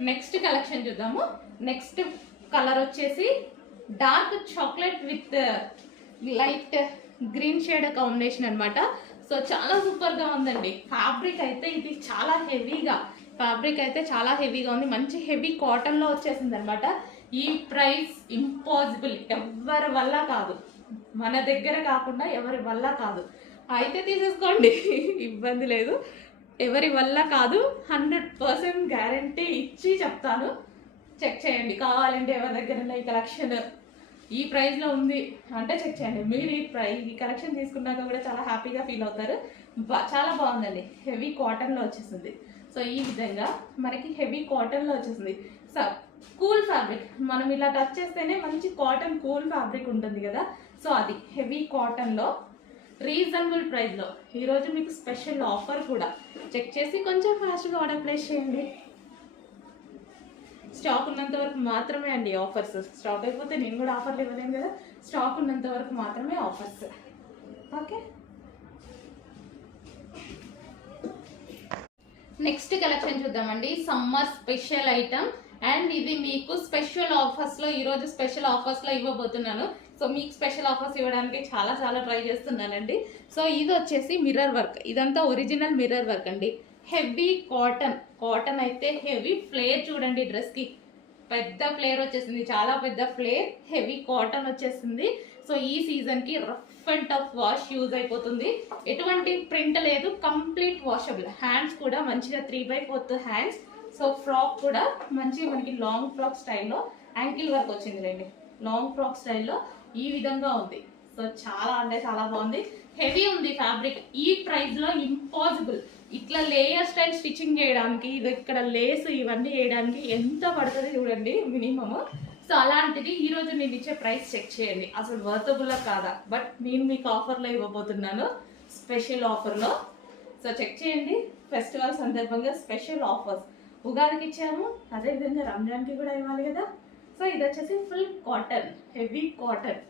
Next collection చూద్దాము. Next colour వచ్చేసి dark chocolate with light green shade combination అనమాట so చాలా సూపర్గా ఉందండి. ఫ్యాబ్రిక్ అయితే ఇది చాలా హెవీగా ఫ్యాబ్రిక్ అయితే చాలా హెవీగా ఉంది. మంచి హెవీ కాటన్లో వచ్చేసింది అనమాట ఈ ప్రైస్ ఇంపాసిబుల్ ఎవరి వల్ల కాదు. మన దగ్గర కాకుండా ఎవరి వల్ల కాదు. అయితే తీసేసుకోండి. ఇబ్బంది లేదు. ఎవరి వల్ల కాదు హండ్రెడ్ పర్సెంట్ గ్యారంటీ ఇచ్చి చెప్తాను. చెక్ చేయండి. కావాలంటే ఎవరి దగ్గర ఈ కలెక్షన్ ఈ ప్రైజ్లో ఉంది అంటే చెక్ చేయండి. మీరు ఈ ప్రై ఈ కలెక్షన్ తీసుకున్నాక కూడా చాలా హ్యాపీగా ఫీల్ అవుతారు. బా- చాలా బాగుందండి. హెవీ కాటన్లో వచ్చేసింది. సో ఈ విధంగా మనకి హెవీ కాటన్లో వచ్చేసింది. So cool fabric. మనం ఇలా టచ్ చేస్తేనే మంచి కాటన్ కూల్ ఫ్యాబ్రిక్ ఉంటుంది కదా. సో అది హెవీ కాటన్లో రీజనబుల్ ప్రైస్లో ఈరోజు మీకు స్పెషల్ ఆఫర్ కూడా. చెక్ చేసి కొంచెం ఫాస్ట్గా ఆర్డర్ ప్లేస్ చేయండి. స్టాక్ ఉన్నంత వరకు మాత్రమే అండి ఆఫర్స్. స్టాక్ అయిపోతే నేను కూడా ఆఫర్లు ఇవ్వలేను కదా. స్టాక్ ఉన్నంత వరకు మాత్రమే ఆఫర్స్. ఓకే? నెక్స్ట్ కలెక్షన్ చూద్దామండి. Summer special item. అండ్ ఇది మీకు స్పెషల్ ఆఫర్స్లో ఈరోజు స్పెషల్ ఆఫర్స్లో ఇవ్వబోతున్నాను. సో మీకు స్పెషల్ ఆఫర్స్ ఇవ్వడానికి చాలా చాలా ట్రై చేస్తున్నానండి. సో ఇది వచ్చేసి మిర్రర్ వర్క్ ఇదంతా ఒరిజినల్ మిర్రర్ వర్క్ అండి. హెవీ కాటన్ కాటన్ అయితే హెవీ ఫ్లేర్ చూడండి డ్రెస్కి పెద్ద ఫ్లేర్ వచ్చేసింది చాలా పెద్ద ఫ్లేర్ హెవీ కాటన్ వచ్చేసింది. సో ఈ సీజన్కి rough and tough wash use అయిపోతుంది. ఎటువంటి ప్రింట్ లేదు కంప్లీట్ వాషబుల్ హ్యాండ్స్ కూడా మంచిగా three by fourth hands so frock కూడా మంచి మనకి లాంగ్ ఫ్రాక్ స్టైల్లో యాంకిల్ వర్క్ వచ్చింది రండి లాంగ్ ఫ్రాక్ స్టైల్లో ఈ విధంగా ఉంది. సో చాలా అంటే చాలా బాగుంది. హెవీ ఉంది ఫ్యాబ్రిక్ ఈ ప్రైస్లో ఇంపాసిబుల్ ఇట్లా లేయర్ స్టైల్ స్టిచ్చింగ్ చేయడానికి ఇది ఇక్కడ లేస్ ఇవన్నీ చేయడానికి ఎంత పడుతుంది చూడండి మినిమమ్ సో అలాంటిది ఈ రోజు నేను ఇచ్చే ప్రైస్ చెక్ చేయండి. అసలు వర్తబుల్ కాదా? బట్ నేను మీకు ఆఫర్లో ఇవ్వబోతున్నాను. స్పెషల్ ఆఫర్లో సో చెక్ చేయండి. ఫెస్టివల్ సందర్భంగా స్పెషల్ ఆఫర్స్ ఉగాదికి ఇచ్చాము అదేవిధంగా రంజాన్కి కూడా ఇవ్వాలి కదా. సో ఇది వచ్చేసి ఫుల్ కాటన్ హెవీ కాటన్